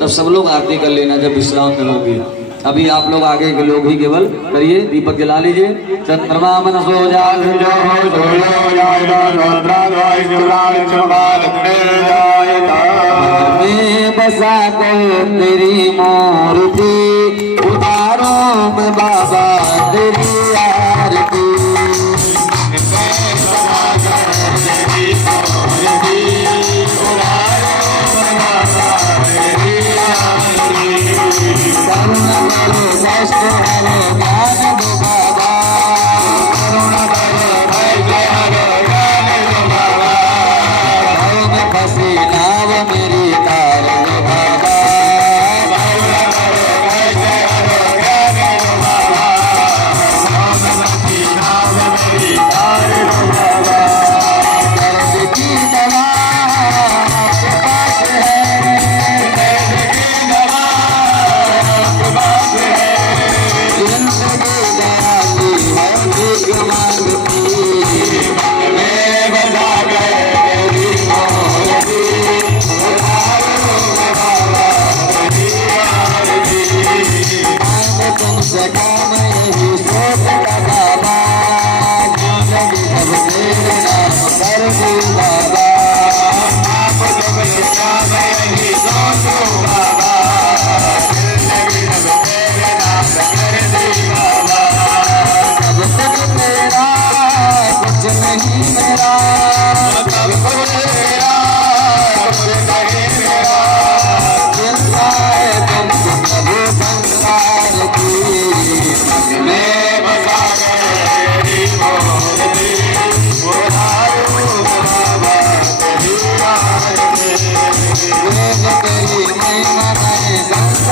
तब सब लोग आरती कर लेना जब विश्राम में होगी। अभी आप लोग आगे के लोग ही केवल करिए, दीपक जला लीजिए। चंद्रमा मन सो बसा कर तेरी मूर्ति उतारो में बाबा तेरी आरती। करुणा करो कष्ट हरो ज्ञान दो बाबा, करुणा करो कष्ट हरो ज्ञान दो बाबा, भव में फंसी नाव मेरी तार दो बाबा, करुणा करो कष्ट हरो ज्ञान दो बाबा, भव में फंसी नाव मेरी तार दो बाबा। दर्द की दवा आपके पास है, दर्द की दवा आपके पास है, जिंदगी दयाली है भीख मांगती, मैं बजा कर तेरी मूर्ति उतारो बाबा तेरी आरती। मैं तुमसे काम यही सोचता बाबा, जिंदगी सब तेरे नाम कर दूं बाबा, आप तुमसे काम यही सोचूं बाबा, जिंदगी सब तेरे नाम कर दूं बाबा। सब कुछ तेरा कुछ नहीं मेरा, सब कुछ तेरा कुछ नहीं मेरा, चिंता है तुमको प्रभु संसार की, मैं बसा कर तेरी मूर्ति उतारो बाबा तेरी आरती। वेद तेरी महिमा गाए संत